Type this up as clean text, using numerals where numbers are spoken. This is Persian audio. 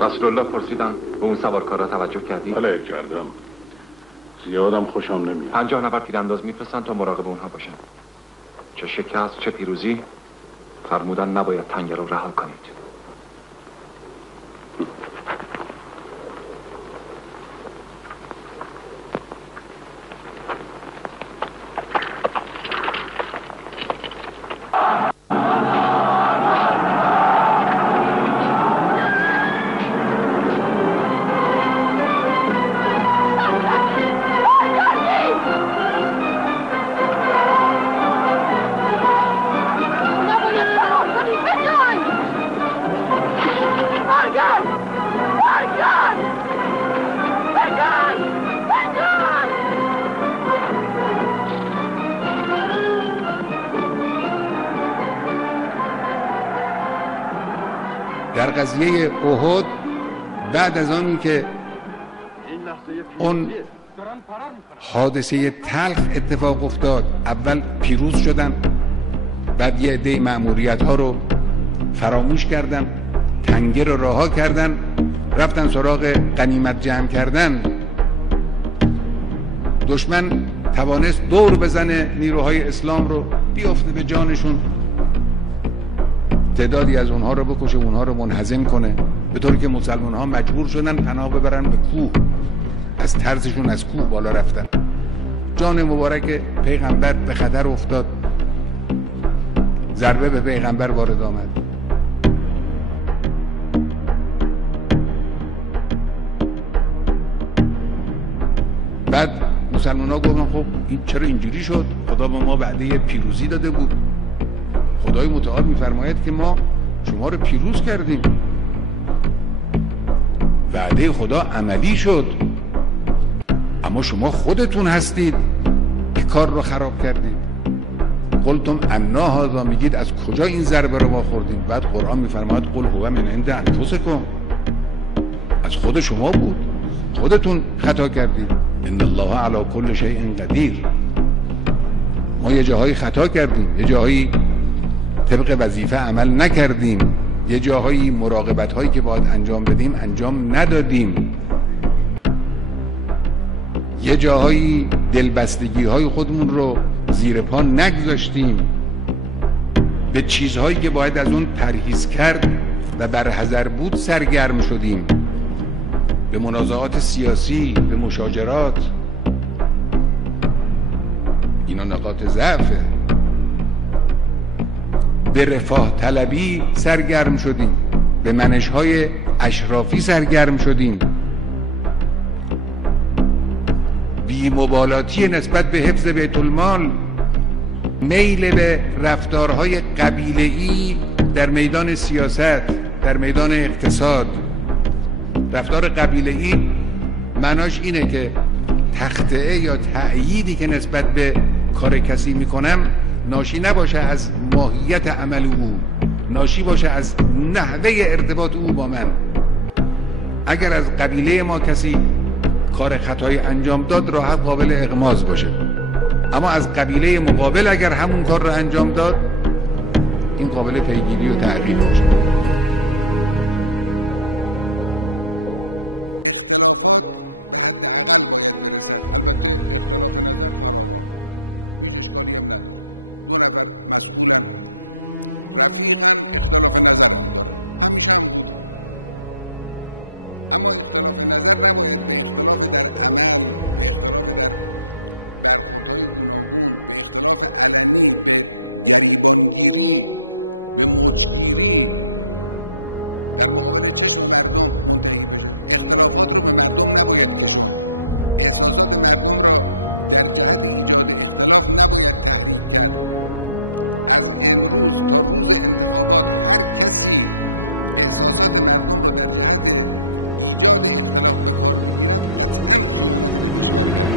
رسول الله پرسیدن به اون سوارکارا توجه کردی؟ بله کردم. زیادم خوشم نمیاد. 50 نفر تیرانداز میفرستن تا مراقب اونها باشن. چه شکست چه پیروزی فرمودن نباید تنگه رو رها کنید. در قضیه احد بعد از آنی که اون حادثه تلخ اتفاق افتاد، اول پیروز شدن، بعد یه عده مأموریت ها رو فراموش کردن، تنگه رو رها کردن، رفتن سراغ غنیمت جمع کردن. دشمن توانست دور بزنه نیروهای اسلام رو، بیافته به جانشون، تعدادی از اونها رو بکشه، اونها رو منهزم کنه، به طوری که مسلمان ها مجبور شدن پناه ببرن به کوه. از ترسشون از کوه بالا رفتن. جان مبارک پیغمبر به خطر افتاد، ضربه به پیغمبر وارد آمد. بعد مسلمان ها گفتن خب این چرا اینجوری شد؟ خدا به ما وعده پیروزی داده بود. خدای متعال میفرماید که ما شما رو پیروز کردیم. وعده خدا عملی شد، اما شما خودتون هستید که کار رو خراب کردید. قلتم انا هذا، میگید از کجا این ضربه رو ما خوردیم. بعد قرآن میفرماید قل هو من عند انفسکم، از خود شما بود، خودتون خطا کردید. ان الله علی کل شیء قدیر. ما یه جاهایی خطا کردیم، یه جاهایی طبق وظیفه عمل نکردیم، یه جاهایی مراقبت هایی که باید انجام بدیم انجام ندادیم، یه جاهایی دلبستگی های خودمون رو زیر پا نگذاشتیم، به چیزهایی که باید از اون پرهیز کرد و برحذر بود سرگرم شدیم، به منازعات سیاسی، به مشاجرات. اینا نقاط ضعفه. به رفاه طلبی سرگرم شدیم، به منش‌های اشرافی سرگرم شدیم، بی‌مبالاتی نسبت به حفظ بیت المال، میل به رفتارهای قبیله‌ای در میدان سیاست، در میدان اقتصاد. رفتار قبیله‌ای معناش اینه که تخطئه یا تأییدی که نسبت به کار کسی میکنم ناشی نباشه از ماهیت عمل او، ناشی باشه از نحوه ارتباط او با من. اگر از قبیله ما کسی کار خطایی انجام داد راحت قابل اغماض باشه، اما از قبیله مقابل اگر همون کار رو انجام داد این قابل پیگیری و تعقیب باشه. اختلافات به حد اقل باید برسد. البته اختلاف نظر فراوان، هیچ اشکالی هم نداره. دو نفر مسئولن، رفیقن، اختلاف نظر هم دارن، همیشه هم بود. اما اختلاف نظر نباید به اختلاف در عمل، به اختلاف در برخوردهای گوناگون، به اختلاف علنی، به گریبانگیری، به مچگیری در مقابل چشم مردم منتهی بشه. اختلافات رو به مردم نباید کشوند. احساسات مردم را در جهت ایجاد اختلاف نباید تحریک کرد. از امروز تا روز انتخابات هر کسی احساسات مردم را در جهت ایجاد اختلاف به کار بگیرد قطعاً خیانت به کشور کرد.